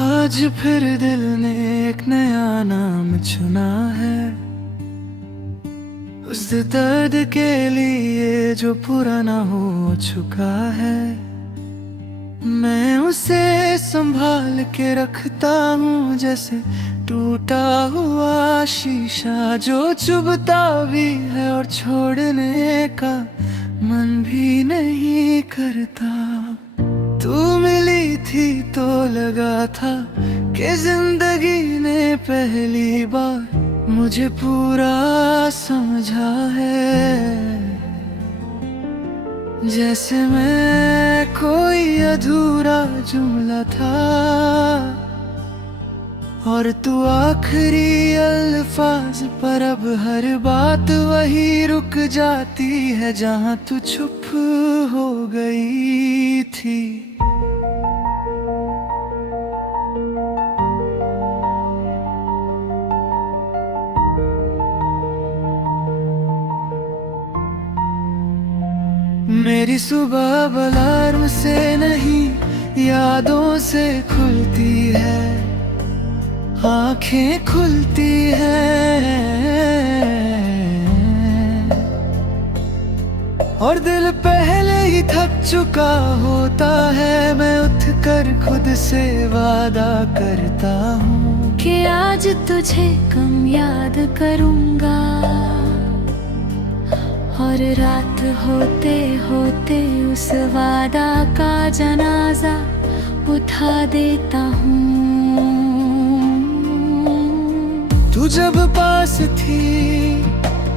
आज फिर दिल ने एक नया नाम चुना है, उस दर्द के लिए जो पुराना हो चुका है। मैं उसे संभाल के रखता हूँ जैसे टूटा हुआ शीशा, जो चुभता भी है और छोड़ने का मन भी नहीं करता। तू मिली थी तो लगा था कि जिंदगी ने पहली बार मुझे पूरा समझा है। जैसे मैं कोई अधूरा जुमला था और तू आखिरी अल्फाज पर। अब हर बात वही रुक जाती है जहां तू चुप हो गई थी। मेरी सुबह अलार्म से नहीं यादों से खुलती है, आंखें खुलती हैं और दिल पहले ही थक चुका होता है। मैं उठकर खुद से वादा करता हूँ कि आज तुझे कम याद करूँगा और रात होते होते उस वादा का जनाजा उठा देता हूँ। तू जब पास थी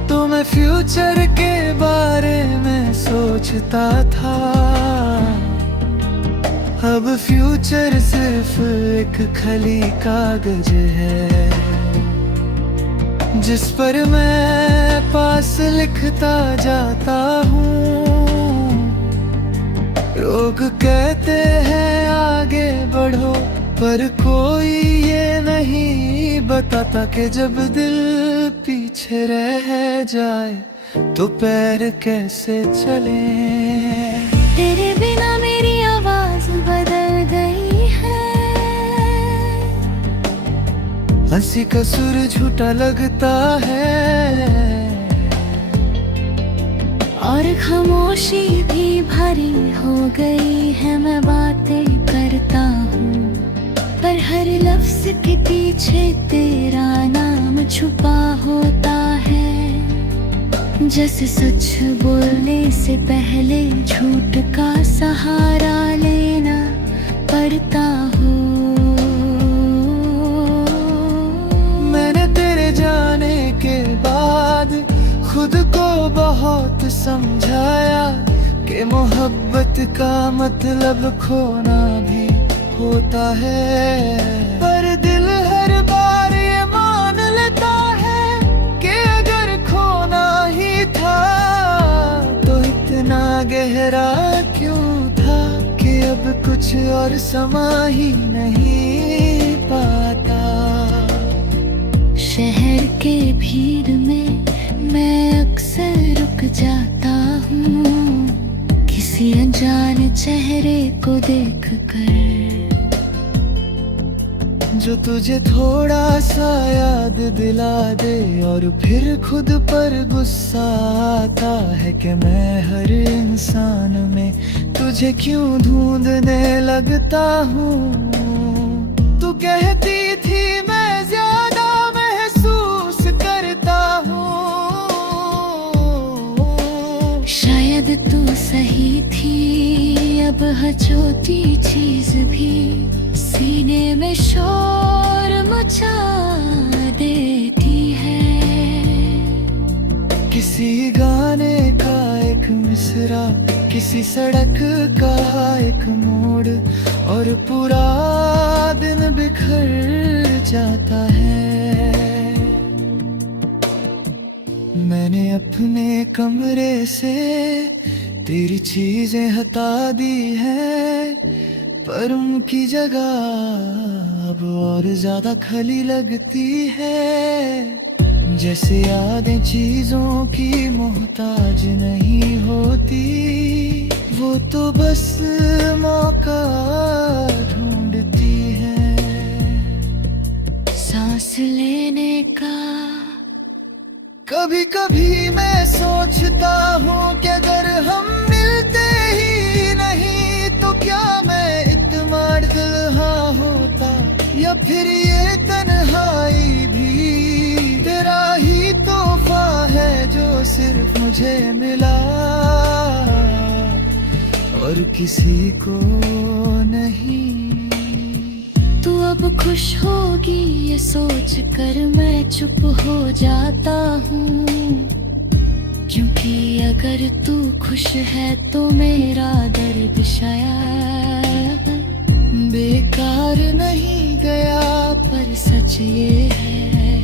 तो मैं फ्यूचर के बारे में सोचता था। अब फ्यूचर सिर्फ एक खाली कागज है जिस पर मैं पास लिखता जाता हूँ। लोग कहते हैं आगे बढ़ो, पर कोई ये नहीं बताता कि जब दिल पीछे रह जाए तो पैर कैसे चले। तेरे बिना मेरी आवाज बदल गई है, हंसी का सुर झूठा लगता है और खामोशी भी भारी हो गई है। मैं बातें करता हूँ पर हर लफ्ज के पीछे तेरा नाम छुपा होता है। जैसे सच बोलने से पहले झूठ का सहारा लेना पड़ता हो। मैंने तेरे जाने के बाद खुद को बहुत समझाया कि मोहब्बत का मतलब खोना भी होता है। पर दिल हर बार ये मान लेता है कि अगर खोना ही था तो इतना गहरा क्यों था कि अब कुछ और समा ही नहीं पाता। शहर के भीड़ में मैं अक्सर रुक जाता हूँ किसी अनजान चेहरे को देखकर, जो तुझे थोड़ा सा याद दिला दे और फिर खुद पर गुस्सा आता है कि मैं हर इंसान में तुझे क्यों ढूंढने लगता हूँ। तू कहती थी मैं ज्यादा महसूस करता हूँ, शायद तू सही थी। अब हचोती चीज भी सीने में शोर मचा देती है। किसी गाने का एक मिसरा, किसी सड़क का एक मोड़ और पूरा दिन बिखर जाता है। मैंने अपने कमरे से तेरी चीजें हटा दी है, पर उनकी जगह अब और ज्यादा खाली लगती है। जैसे यादें चीजों की मोहताज नहीं होती, वो तो बस मौका ढूंढती है। कभी कभी मैं सोचता हूँ कि अगर हम मिलते ही नहीं तो क्या मैं इत्मीनान दुल्हा होता, या फिर ये तन्हाई भी तेरा ही तोहफा है जो सिर्फ मुझे मिला और किसी को नहीं। तू अब खुश होगी ये सोच कर मैं चुप हो जाता हूँ, क्योंकि अगर तू खुश है तो मेरा दर्द शायद बेकार नहीं गया। पर सच ये है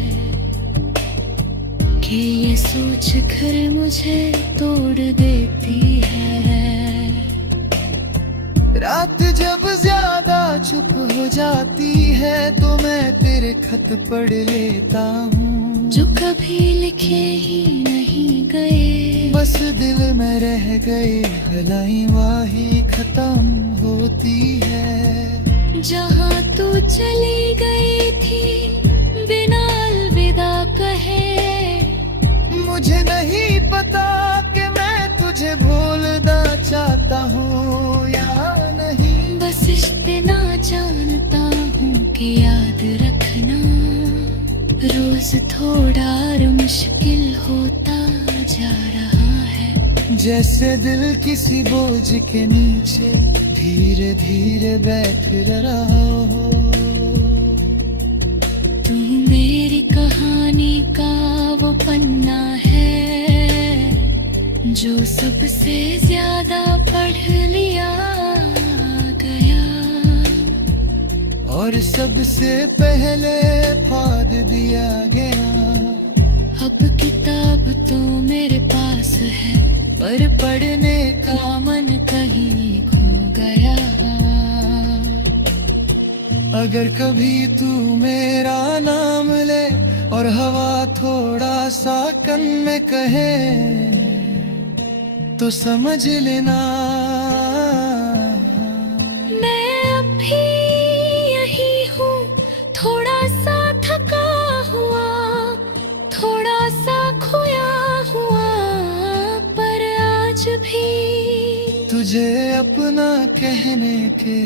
कि ये सोच कर मुझे तोड़ देती है। रात जब ज्यादा चुप हो जाती है तो मैं तेरे खत पढ़ लेता हूँ, जो कभी लिखे ही नहीं गए, बस दिल में रह गए भलाई वाही खत्म होती है। जहाँ तू चली गई थी बिना अलविदा कहे, मुझे नहीं पता कि मैं तुझे भूलना चाहता हूँ या नहीं, बस इतना जानता हूँ कि याद रखना रोज थोड़ा और मुश्किल होता जा रहा है। जैसे दिल किसी बोझ के नीचे धीरे धीरे बैठ रहा हो। तू मेरी कहानी का वो पन्ना है जो सबसे ज्यादा पढ़ लिया गया और सबसे पहले फाड़ दिया गया। अब किताब तो मेरे पास है पर पढ़ने का मन कहीं खो गया। अगर कभी तू मेरा नाम ले और हवा थोड़ा सा कन में कहे तो समझ लेना मैं अभी यही हूँ, थोड़ा सा थका हुआ, थोड़ा सा खोया हुआ, पर आज भी तुझे अपना कहने के